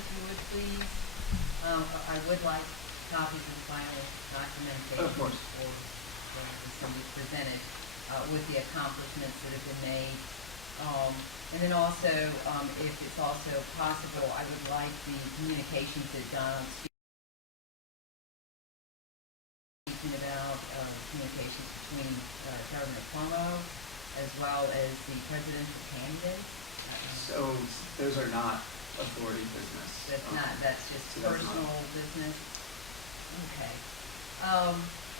if you would please. I would like copies of the final documentation. Of course. Or somebody presented with the accomplishments that have been made. And then also, if it's also possible, I would like the communications that Don speaking about, communications between Governor Cuomo as well as the presidential candidate. So those are not authority business. That's not, that's just so that's personal not. business. Okay.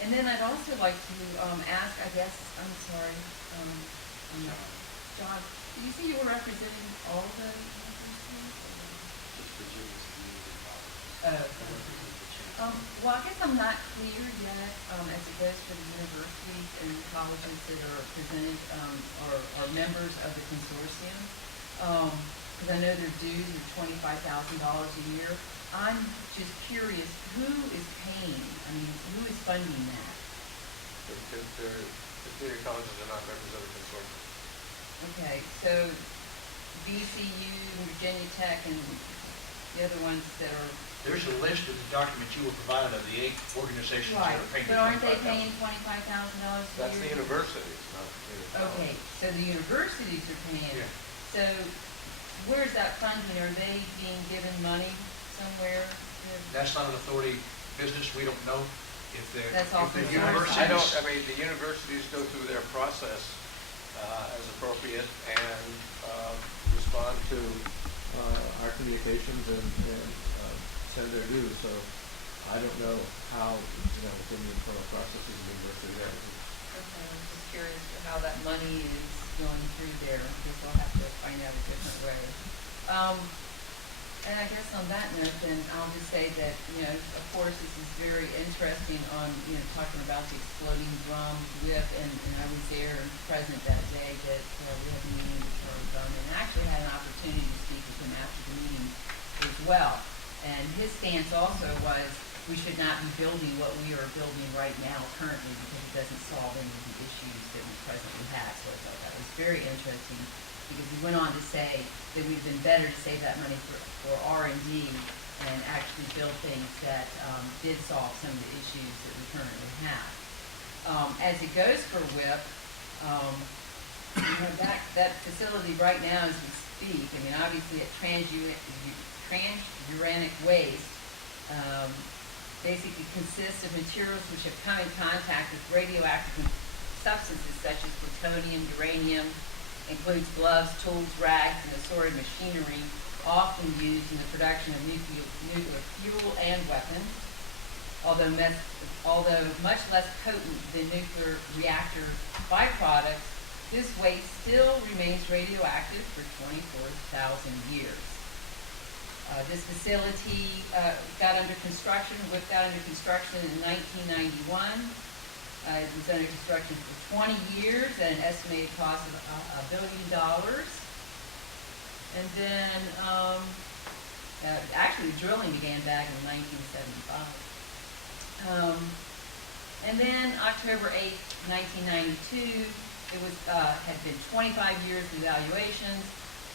And then I'd also like to ask, I guess, I'm sorry, John, do you see you were representing all of the universities? Well, I guess I'm not clear yet as it goes for the universities and colleges that are presented or are members of the consortium. Because I know their dues are $25,000 a year. I'm just curious, who is paying? I mean, who is funding that? The community colleges are not members of the consortium. Okay, so VCU, Virginia Tech, and the other ones that are... There's a list in the document you were provided of the 8 organizations Right, that are paying but aren't they $25,000. paying $25,000 a year? That's the universities, not the community colleges. Okay, so the universities are paying. Yeah. So where's that funding? Are they being given money somewhere? That's not an authority business. We don't know if they're, That's all if the from universities. I mean, the universities go through their process as appropriate and respond to our communications and send their dues. So I don't know how, within the internal processes of the university there. Okay, I'm just curious how that money is going through there. I guess we'll have to find out a different way. And I guess on that note, then I'll just say that, of course, this is very interesting on, talking about the exploding drum whip, and I was there and present that day that we had the meeting with Charlie Bowman, and actually had an opportunity to speak with him after the meeting as well. And his stance also was we should not be building what we are building right now currently because it doesn't solve any of the issues that we presently have. So I thought that was very interesting because he went on to say that it would have been better to save that money for R&D and actually build things that did solve some of the issues that we currently have. As it goes for WIP, that facility right now as we speak, I mean, obviously at transuranic waste basically consists of materials which have come in contact with radioactive substances such as plutonium, uranium, includes gloves, tools, rags, and assorted machinery, often used in the production of nuclear fuel and weapons. Although much less potent than nuclear reactor byproducts, this waste still remains radioactive for 24,000 years. This facility got under construction in 1991. It was under construction for 20 years at an estimated cost of $1 billion. And then, actually, drilling began back in 1975. And then October 8th, 1992, it was had been 25 years of evaluations.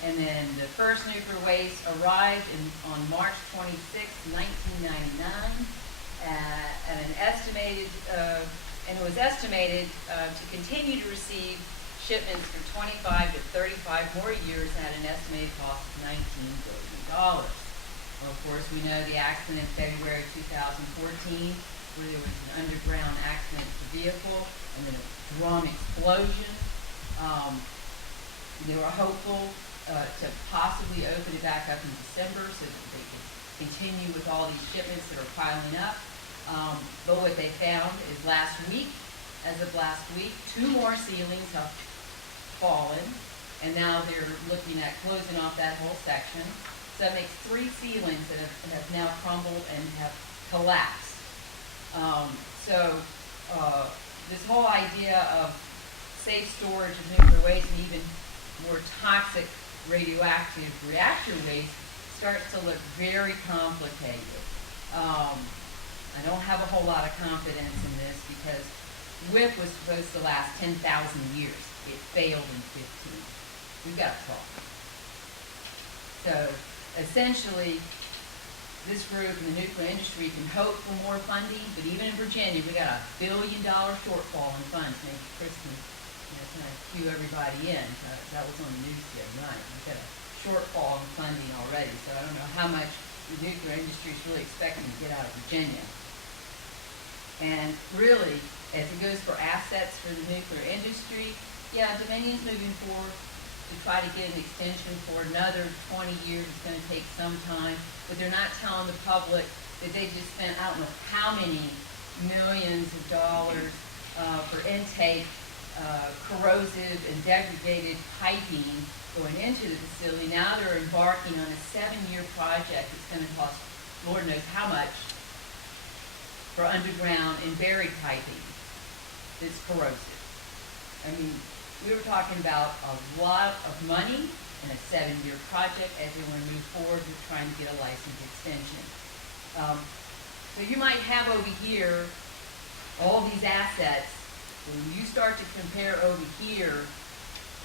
And then the first nuclear waste arrived on March 26th, 1999, at an estimated, and it was estimated to continue to receive shipments for 25 to 35 more years at an estimated cost of $19 billion. Well, of course, we know the accident in February of 2014, where there was an underground accident with the vehicle, and then a drum explosion. They were hopeful to possibly open it back up in December so that they could continue with all these shipments that are piling up. But what they found is as of last week, 2 more ceilings have fallen, and now they're looking at closing off that whole section. So that makes 3 ceilings that have now crumbled and have collapsed. This whole idea of safe storage of nuclear waste and even more toxic radioactive reactor waste starts to look very complicated. I don't have a whole lot of confidence in this because WIP was supposed to last 10,000 years. It failed in 15. We've got a problem. So essentially, this group in the nuclear industry can hope for more funding, but even in Virginia, we got $1 billion shortfall in funds. Maybe Chris can, kind of cue everybody in. That was on the news the other night. We've got a shortfall in funding already, so I don't know how much the nuclear industry is really expecting to get out of Virginia. And really, as it goes for assets for the nuclear industry, yeah, Dominion's moving forward to try to get an extension for another 20 years. It's going to take some time, but they're not telling the public that they just spent I don't know how many millions of dollars for intake, corrosive and degraded piping going into the facility. Now they're embarking on a 7-year project that's going to cost Lord knows how much for underground and buried piping that's corrosive. I mean, we were talking about a lot of money in a 7-year project as they want to move forward with trying to get a license extension. So you might have over here all these assets. When you start to compare over here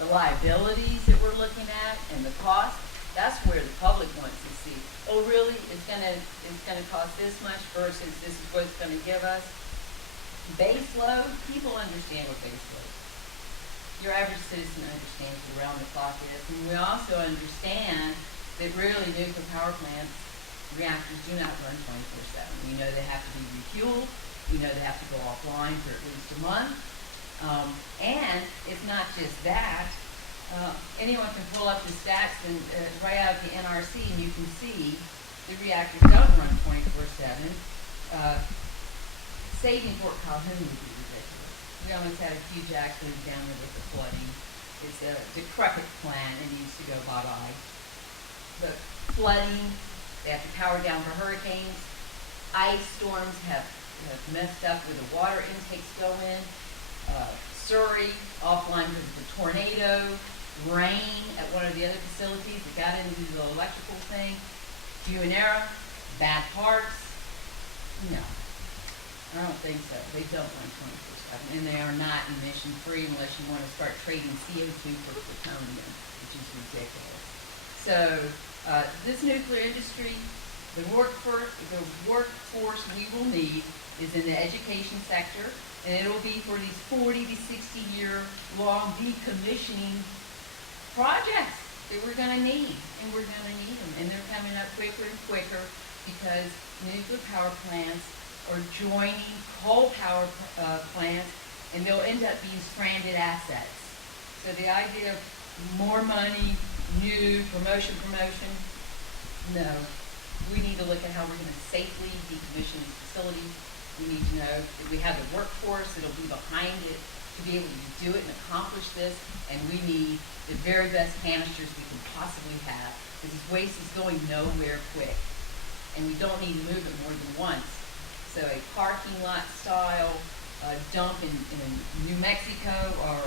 the liabilities that we're looking at and the cost, that's where the public wants to see. Oh, really? It's gonna cost this much versus this is what it's gonna give us. Base load, people understand what base load is. Your average citizen understands what around the clock is. And we also understand that really nuclear power plants, reactors do not run 24/7. We know they have to be refueled. We know they have to go offline for at least a month. And it's not just that. Anyone can pull up the stats and right out of the NRC, and you can see the reactors don't run 24/7. Saving Fort Calhoun would be ridiculous. We almost had a huge accident down there with the flooding. It's a decrepit plant and needs to go bye-bye. The flooding, they have to power down for hurricanes. Ice storms have messed up where the water intakes go in. Surrey, offline because of the tornado. Rain at one of the other facilities that got into the electrical thing. Buenera, bad parts. No, I don't think so. They don't run 24/7, and they are not emission free unless you want to start trading CO2 for plutonium, which is ridiculous. So this nuclear industry, the workforce we will need is in the education sector, and it will be for these 40 to 60 year long decommissioning projects that we're going to need, and we're going to need them, and they're coming up quicker and quicker because nuclear power plants are joining coal power plants, and they'll end up being stranded assets. So the idea of more money, new promotion, no. We need to look at how we're going to safely decommission these facilities. We need to know that we have the workforce that'll be behind it to be able to do it and accomplish this, and we need the very best canisters we can possibly have, because this waste is going nowhere quick, and we don't need to move it more than once. So a parking lot style dump in New Mexico or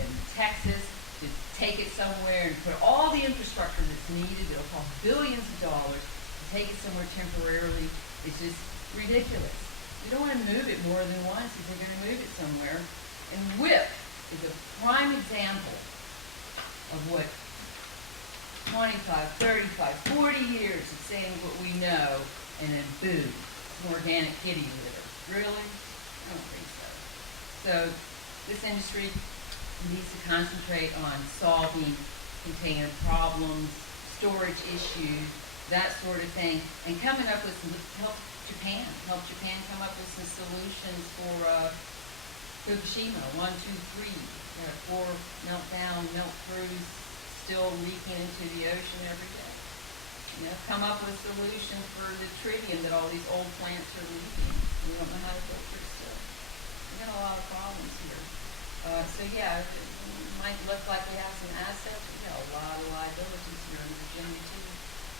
in Texas, to take it somewhere and put all the infrastructure that's needed, it'll cost billions of dollars to take it somewhere temporarily, is just ridiculous. You don't want to move it more than once if you're going to move it somewhere. And WIP is a prime example of what 25, 35, 40 years of saying what we know, and then boom, some organic kitty litter. Really? I don't think so. So this industry needs to concentrate on solving container problems, storage issues, that sort of thing, and coming up with some help Japan come up with some solutions for Fukushima 1, 2, 3. Got a core meltdown, melt throughs still leaking into the ocean every day. Come up with a solution for the tritium that all these old plants are leaking. We don't know how to filter it still. We got a lot of problems here. So yeah, it might look like we have some assets. We got a lot of liabilities here in Virginia too.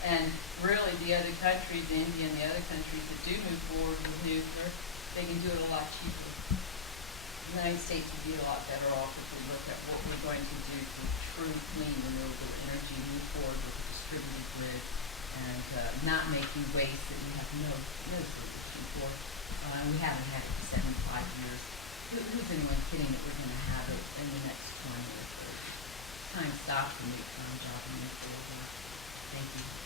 And really the other countries, India and the other countries that do move forward with nuclear, they can do it a lot cheaper. The United States would be a lot better off if we look at what we're going to do for true clean renewable energy, move forward with a distributed grid, and not making waste that we have no solution for. We haven't had it for 75 years. Who's anyone kidding that we're going to have it in the next 20 or 30? Time stops and makes time job and move forward. Thank you.